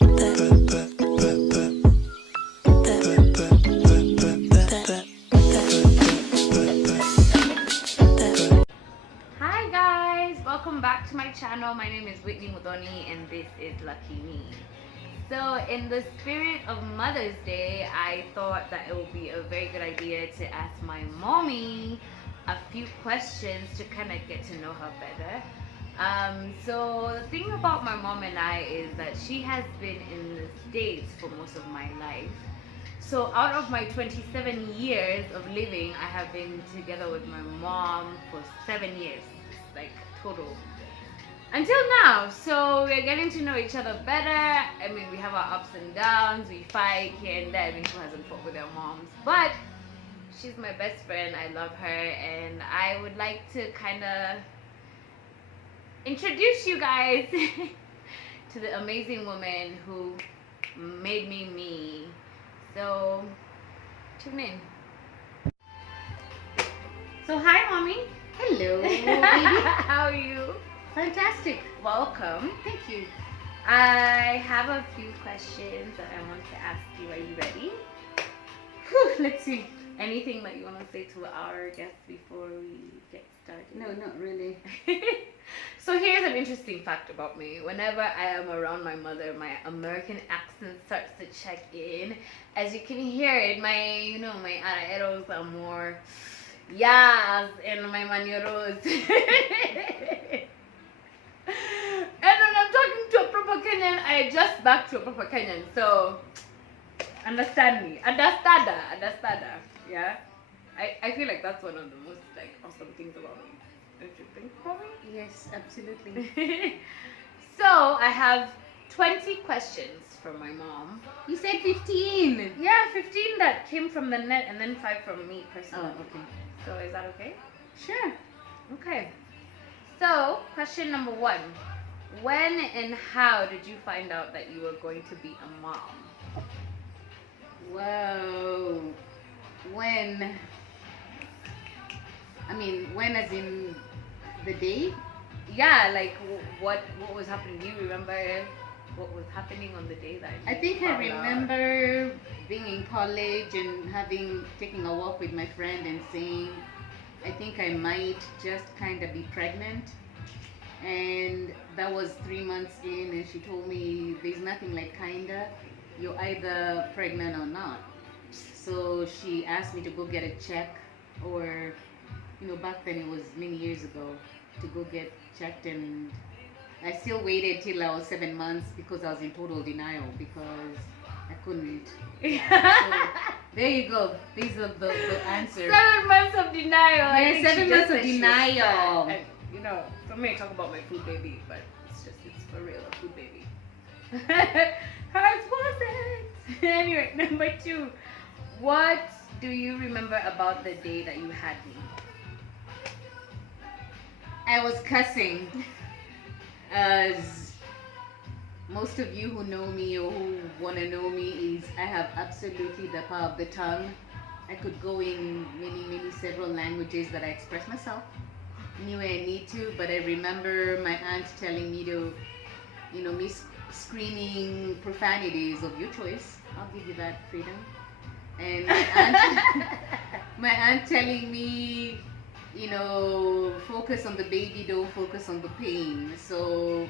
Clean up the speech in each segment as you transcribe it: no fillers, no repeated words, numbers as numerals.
Hi guys, welcome back to my channel. My name is Whitney Mudoni and this is Lucky Me. So in the spirit of Mother's Day, I thought that it would be a very good idea to ask my mommy a few questions to kind of get to know her better. So the thing about my mom and I is that she has been in the States for most of my life. So out of my 27 years of living, I have been together with my mom for 7 years, like total. Until now, so we're getting to know each other better. I mean, we have our ups and downs, we fight here and there. I mean, who hasn't fought with their moms? But she's my best friend, I love her, and I would like to kind of introduce you guys to the amazing woman who made me me. So, tune in. So, hi, mommy. Hello, baby. How are you? Fantastic. Welcome. Thank you. I have a few questions that I want to ask you. Are you ready? Whew, let's see. Anything that you want to say to our guests before we get started? No, not really. So here's an interesting fact about me. Whenever I am around my mother, my American accent starts to check in. As you can hear it, my my araeros are more yes, and my manieros. And when I'm talking to a proper Kenyan, I adjust back to a proper Kenyan. So understand me. Understada. Yeah. I feel like that's one of the most like awesome things about me. Don't you think for me? Yes, absolutely. So I have 20 questions from my mom. You said 15. Yeah, 15 that came from the net and then 5 from me personally. Oh, okay. So is that okay? Sure. Okay. So question number 1. When and how did you find out that you were going to be a mom? Whoa. When? I mean, when as in the day? Yeah, like what was happening? Do you remember what was happening on the day that you I think I found out? remember being in college and taking a walk with my friend and saying, I think I might just kind of be pregnant. And that was 3 months in, and she told me there's nothing like kinda. You're either pregnant or not. So she asked me to go get a check, or back then it was many years ago, to go get checked, and I still waited till I was 7 months because I was in total denial because I couldn't. Yeah. So there you go. These are the answers. 7 months of denial. I Yeah, think 7 she months just of said she was denial. fat. And, for me, talk about my food baby, but it's for real, a food baby. Hers wasn't. Anyway, number 2. What do you remember about the day that you had me? I was cussing. As most of you who know me or who want to know me is, I have absolutely the power of the tongue. I could go in several languages that I express myself any way I need to, but I remember my aunt telling me to, me screaming profanities of your choice. I'll give you that freedom. And my aunt telling me, focus on the baby, don't focus on the pain. So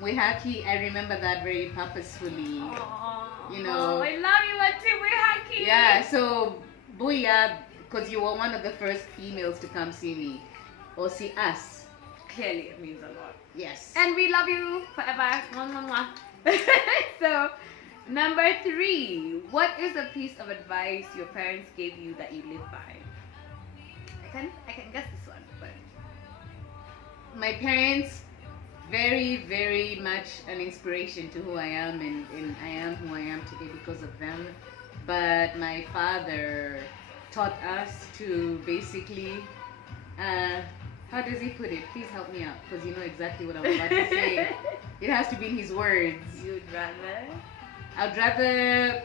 Wehaki, I remember that very purposefully. Oh, I love you, Auntie Wehaki. Yeah, so Booyah, because you were one of the first females to come see me or see us. Clearly, it means a lot. Yes. And we love you forever. Mwah, mwah, mwah. So, number 3. What is a piece of advice your parents gave you that you live by? I can guess this one, but my parents, very, very much an inspiration to who I am, and I am who I am today because of them. But my father taught us to basically, how does he put it? Please help me out, because you know exactly what I'm about to say. It has to be in his words. I'd rather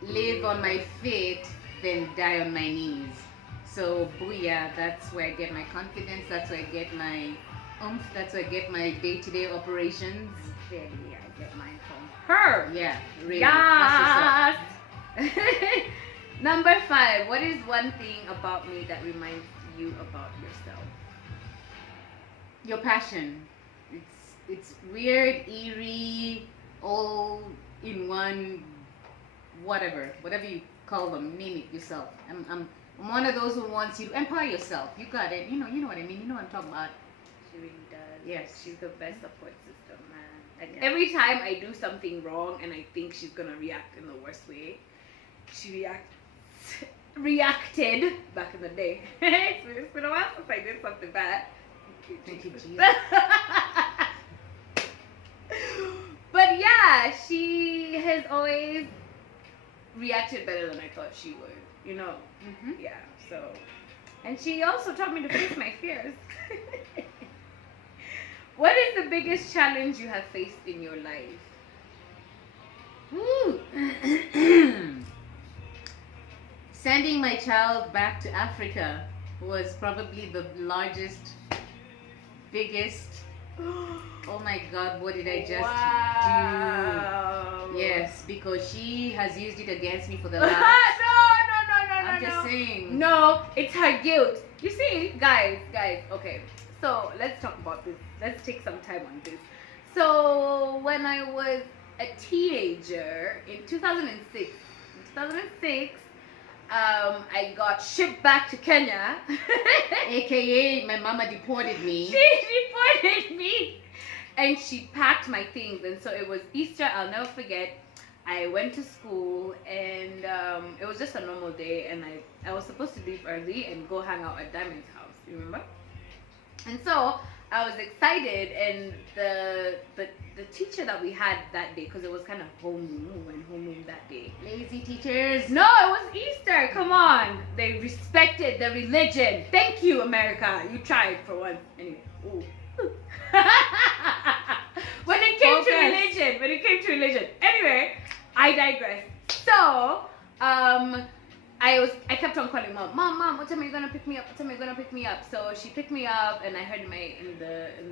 live on my feet than die on my knees. So booyah, that's where I get my confidence, that's where I get my oomph, that's where I get my day-to-day operations. Clearly, I get mine from her. her. Yeah, really. That's Yes. Number 5. What is one thing about me that reminds you about yourself? your passion. It's weird, eerie, all in one, whatever you call them, name it yourself. I'm one of those who wants you to empower yourself. You got it. You know what I mean. You know what I'm talking about. She really does. Yes. She's the best support system, man. Like Yeah. every time I do something wrong and I think she's gonna react in the worst way, she reacted back in the day. It's been a while since I did something bad. Thank you, Jesus. But yeah, she has always reacted better than I thought she would. You know. Mm-hmm. Yeah. So, and she also taught me to face my fears. What is the biggest challenge you have faced in your life? Sending my child back to Africa was probably the biggest. Oh my God, what did I just Wow. do? Yes, because she has used it against me for the No, last. no. I'm just saying. No, it's her guilt. You see, guys, okay. So let's talk about this. Let's take some time on this. So when I was a teenager in 2006, I got shipped back to Kenya. AKA, my mama deported me. She deported me. And she packed my things. And so it was Easter, I'll never forget. I went to school and it was just a normal day. And I was supposed to leave early and go hang out at Diamond's house. You remember? And so I was excited. And the teacher that we had that day, because it was kind of homeroom, we went homeroom that day. Lazy teachers. No, it was Easter. Come on. They respected the religion. Thank you, America. You tried for once. Anyway. Ooh. When it came to religion. Anyway, I digress. So, I kept on calling mom, what time are you gonna pick me up? So she picked me up, and I heard in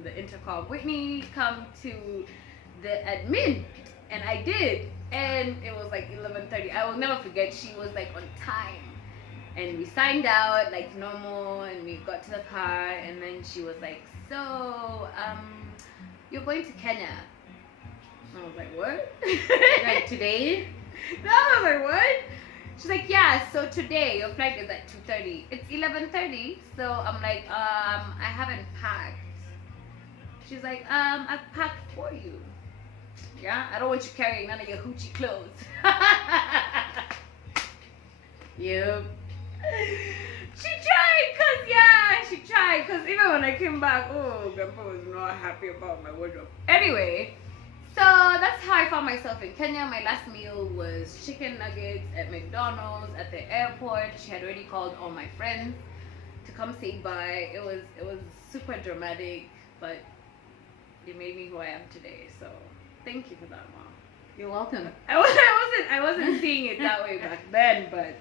the intercom, Whitney, come to the admin, and I did, and it was like 11:30. I will never forget. She was like on time, and we signed out like normal, and we got to the car, and then she was like, so you're going to Kenya. I was like, what? Like today? No, I was like, what? She's like, yeah, so today your flight is at 2:30. It's 11:30, so I'm like, I haven't packed. She's like, I've packed for you. Yeah, I don't want you carrying none of your hoochie clothes. Yep. She tried, cause even when I came back, Grandpa was not happy about my wardrobe. Anyway, so that's how I found myself in Kenya. My last meal was chicken nuggets at McDonald's at the airport. She had already called all my friends to come say bye. It was super dramatic, but it made me who I am today. So thank you for that, Mom. You're welcome. I wasn't seeing it that way back then, but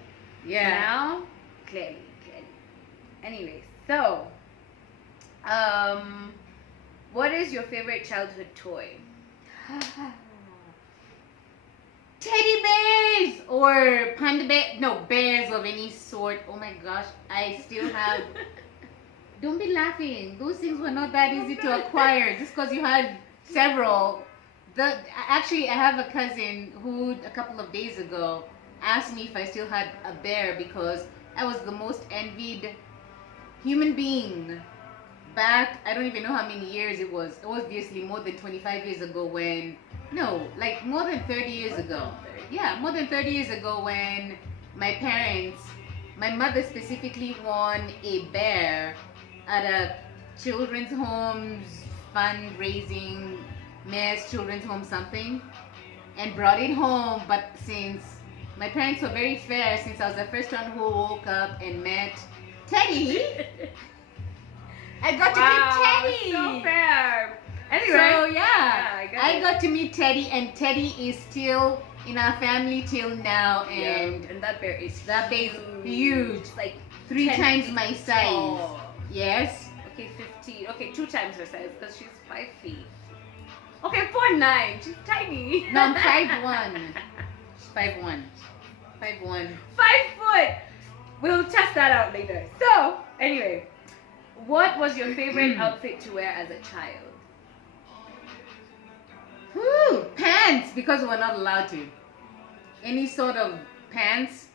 Yeah. now clearly. Anyway, so what is your favorite childhood toy? Teddy bears or panda bear. No, bears of any sort. Oh my gosh, I still have. Don't be laughing. Those things were not that easy to acquire just because you had several. Actually, I have a cousin who a couple of days ago asked me if I still had a bear because I was the most envied human being back. I don't even know how many years it was. It was obviously more than 25 years ago like more than 30 years ago. Yeah, more than 30 years ago when my mother specifically won a bear at a children's homes fundraising, Mayor's Children's Home something, and brought it home. But since my parents were very fair, since I was the first one who woke up and met Teddy, I got to meet Teddy. So fair. Anyway, So yeah, I it. got to meet Teddy, and Teddy is still in our family till now, and and that bear is huge. It's like 3 10 times feet my size. tall. Yes. Okay, 15. Okay, 2 times her size because she's 5 feet. Okay, 4'9". She's tiny. No, I'm 5'1". 5'1". 5'1". 5 foot. We'll test that out later. So, anyway, what was your favorite outfit to wear as a child? Whew, pants, because we're not allowed to. Any sort of pants.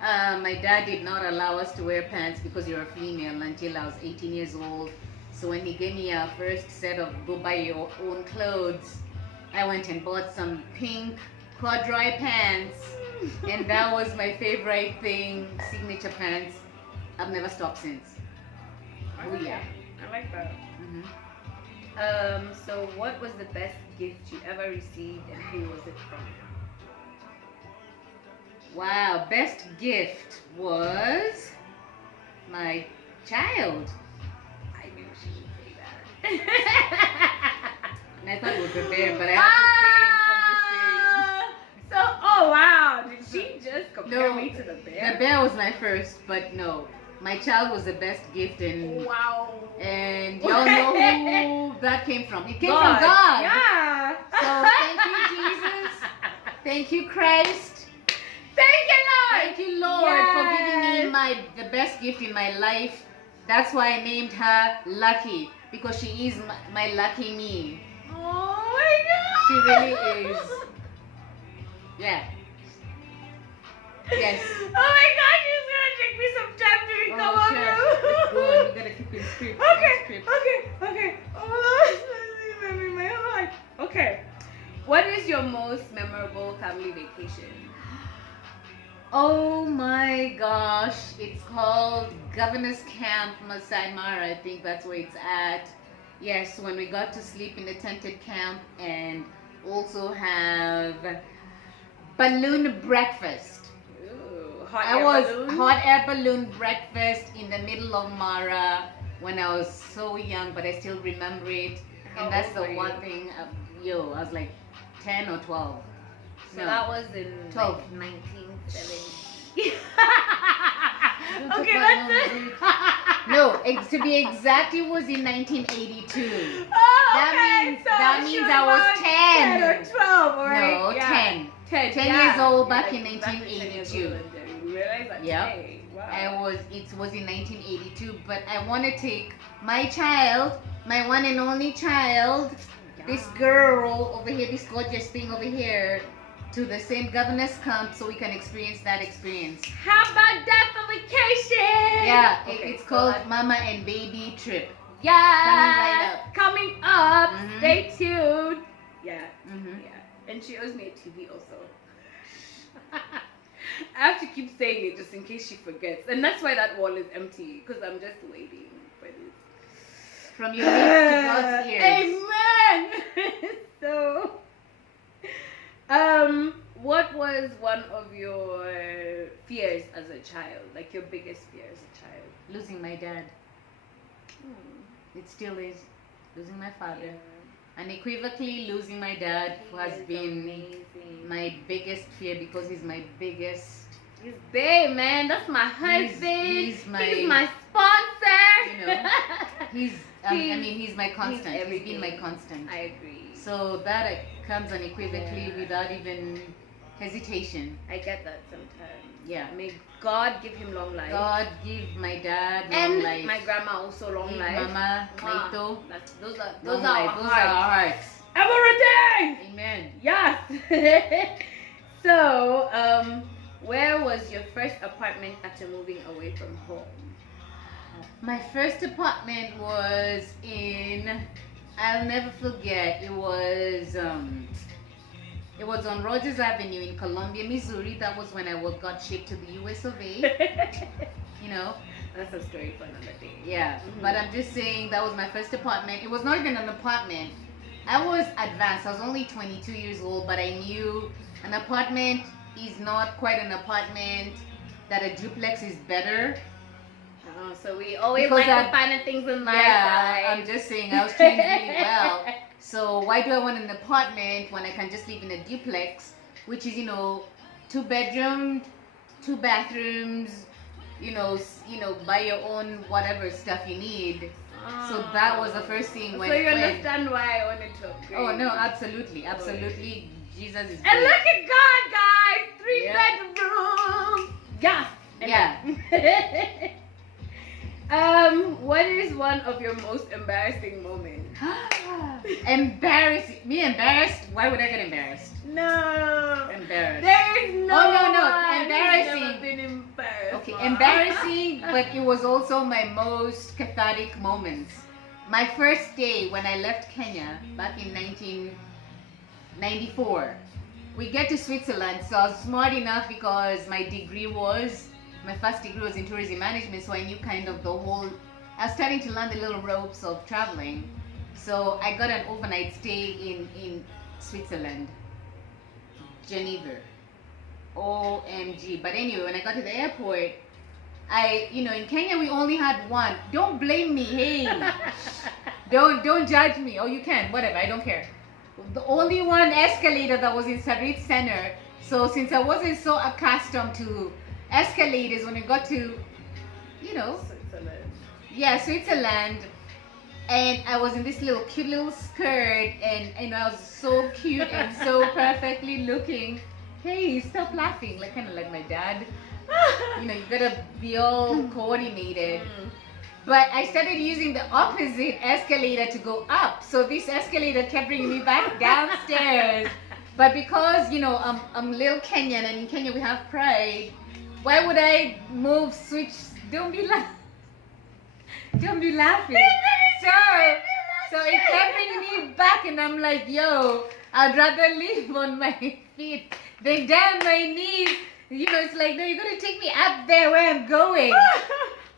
My dad did not allow us to wear pants because you're a female until I was 18 years old. So when he gave me a first set of go buy your own clothes, I went and bought some pink corduroy pants. And that was my favorite thing, signature pants. I've never stopped since. Oh yeah. I like that. So what was the best gift you ever received and who was it from? Wow, best gift was my child. I knew she would say that. And I thought it was the bear, but I had to say So, oh wow, did she just compare me to the the bear? bear was my first, but no. My child was the best gift, and Wow. y'all know who that came from. It came from God. Yeah. So thank you, Jesus. Thank you, Christ. Thank you, Lord. Thank you, Lord, for giving me the best gift in my life. That's why I named her Lucky, because she is my lucky me. Oh my God. She really is. Yeah. Yes. Oh my God, she's gonna take me some time to recover. Oh, sure. Let's go on. We gotta keep in script. Okay. Oh, let me my heart. Okay. What is your most memorable family vacation? Oh my gosh. It's called Governor's Camp Masai Mara. I think that's where it's at. Yes, when we got to sleep in the tented camp and also have balloon breakfast. Ooh, Hot air balloon breakfast in the middle of Mara when I was so young, but I still remember it. How And that's old the were you? one thing. I was like 10 or 12. So that was in 12. like 1970. Don't Okay, talk that's about it. No, to be exact, it was in 1982. Oh, That okay. means- So that she means was I was about 10. 10 or 12, alright? No, Yeah. 10. 10, 10 yeah. years old back Like, in exactly 10 years 1982. old, and then we realized that Yep. today. Wow. It was in 1982, but I want to take my child, my one and only child, this girl over here, this gorgeous thing over here, to the same governor's camp so we can experience that experience. How about that for vacation? Yeah, Okay, it's so called that- Mama and Baby Trip. Yeah. up. Coming up. Mhm. Stay tuned. Yeah. Mhm. Yeah. And she owes me a TV also. I have to keep saying it just in case she forgets. And that's why that wall is empty. Because I'm just waiting for this. From your lips to God's ears. Amen. So, what was one of your fears as a child? Like your biggest fear as a child? Losing my dad. It still is. Losing my father. Unequivocally losing my dad, who has been amazing. my biggest fear because he's my biggest. He's babe, man. That's my husband. he's my- my sponsor. You know, He's, I He's- mean, he's my constant. He's been my everything. constant. I agree. So that comes unequivocally Yeah. without even hesitation. I get that sometimes. Yeah. May God give him long life. God give my dad long and life. my grandma also long Give life. Mama, Mwah. Maito, That's, those are long our life. Those hearts. are our hearts. Everything. Amen. Yes. So, where was your first apartment after moving away from home? My first apartment was in, I'll never forget, it was on Rogers Avenue in Columbia, Missouri. That was when I got shipped to the US of A. You know, That's a story for another day. yeah. Mhm. But I'm just saying that was my first apartment. It was not even an apartment. I was advanced. I was only 22 years old, but I knew an apartment is not quite an apartment, that a duplex is better. Oh, so we always Because like I- the finer things in life. Yeah, guys. I'm just saying, I was trained really well. So why do I want an apartment when I can just live in a duplex, which is, 2 bedrooms, 2 bathrooms, buy your own whatever stuff you need. So that was the first thing when. So you understand why I wanted to upgrade. Oh no, absolutely, absolutely. Jesus is. And great. look at God, guys! 3 Yeah. bedrooms. Yeah. Yeah. What is one of your most embarrassing moments? Embarrassing. Me embarrassed? Why would I get embarrassed? No. Embarrassed. There is no. Oh, no, one embarrassing. who's never been embarrassed. Okay, Mom. embarrassing, but it was also my most cathartic moments. My first day when I left Kenya back in 1994, we get to Switzerland. So I was smart enough because my first degree was in tourism management, so I knew kind of the whole, I was starting to learn the little ropes of traveling. So I got an overnight stay in Switzerland, Geneva. OMG. But anyway, when I got to the airport, in Kenya we only had one. Don't blame me, hey. don't judge me. Oh, you can, whatever, I don't care. The only one escalator that was in Sarit Center. So since I wasn't so accustomed to escalators, when I got to, Switzerland. Yeah, Switzerland, and I was in this cute little skirt, and I was so cute and so perfectly looking. Hey, stop laughing, kind of like my dad. You gotta be all coordinated. But I started using the opposite escalator to go up. So this escalator kept bringing me back downstairs. But because, I'm little Kenyan, and in Kenya we have pride, why would I switch? Don't be laughing. So it kept bringing me back, and I'm like, yo, I'd rather live on my feet than down my knees. It's like, no, you're gonna take me up there where I'm going.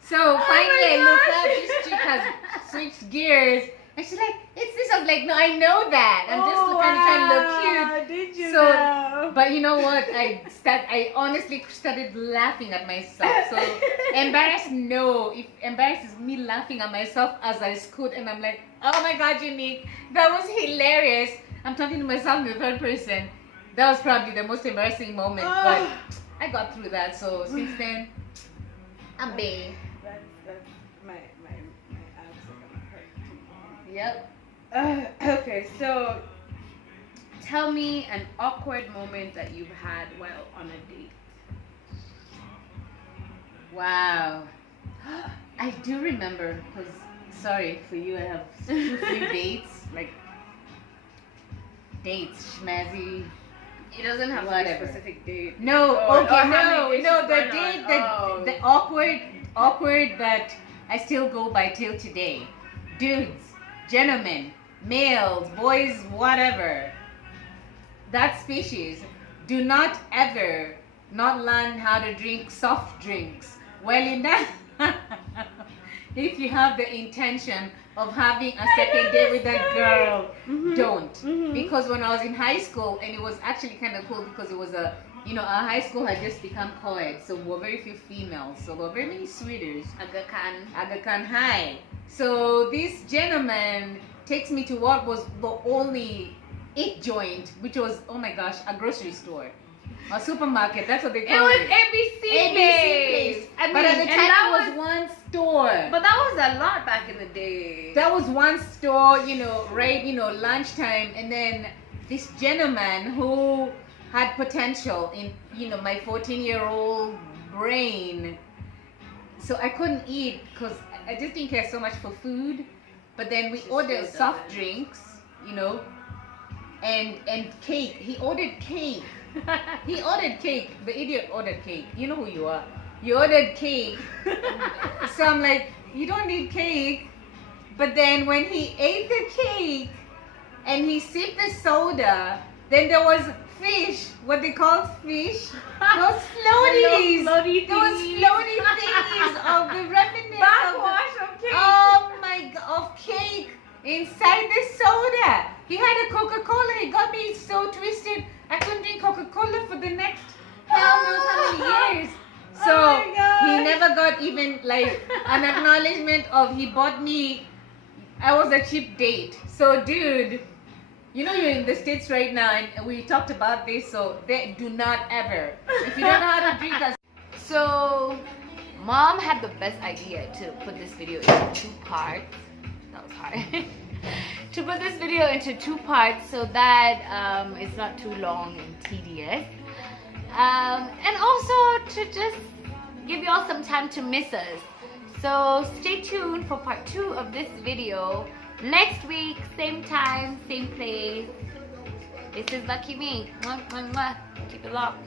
So finally I looked up, this chick has switched gears, and she's like, it's this. I'm like, no, I know that. I'm just kind of trying to look cute. Did you So, know? but you know what? I honestly started laughing at myself. So embarrassed? No. If embarrassed is me laughing at myself as I scoot, and I'm like, oh my God, Unique, that was hilarious. I'm talking to myself in the third person. That was probably the most embarrassing moment, but I got through that. So since then, I'm bae. That's my abs are gonna hurt. Yep. Okay, so tell me an awkward moment that you've had while on a date. Wow. I do remember, because, sorry for you, I have 2-3 dates, schmazzy. It doesn't have to be a Whatever. specific date. No, Or okay, how many days no, you've the gone date, on. the awkward that I still go by till today. Dudes, gentlemen, males, boys, whatever. That species do not ever not learn how to drink soft drinks well enough. If you have the intention of having a second date with a girl, don't. Because when I was in high school, and it was actually kind of cool because it was our high school had just become co-ed, so there were very few females, so there were very many sweeters. Aga Khan High. So this gentleman takes me to what was the only it joint, which was, oh my gosh, a grocery store. A supermarket, that's what they It call was it. ABC place. I But mean, at the and time that it was one store. But that was a lot back in the day. That was one store, lunchtime, and then this gentleman who had potential in, my 14-year-old brain. So I couldn't eat because I just didn't care so much for food. But then we ordered soft drinks, and cake. He ordered cake. He ordered cake. The idiot ordered cake. You know who you are. You ordered cake. So I'm like, you don't need cake. But then when he ate the cake and he sipped the soda, then there was fish. What they call fish? Those floaties. Floaty Those thingies. floaty thingies of the remnants Backwash of cake. Oh my God, of cake inside the soda. He had a Coca-Cola. It got me so twisted. I couldn't drink Coca-Cola for the next hell knows how many years. So Oh my gosh. he never got even an acknowledgement of he bought me. I was a cheap date. So dude, you're in the States right now, and we talked about this. So they do not ever. If you don't know how to drink a So, Mom had the best idea to put this video into 2 parts. that was hard. To put this video into 2 parts so that it's not too long and tedious. And also to just give y'all some time to miss us. So stay tuned for part 2 of this video. Next week, same time, same place. This is Lucky Me. Mwah, mwah, mwah. Keep it locked.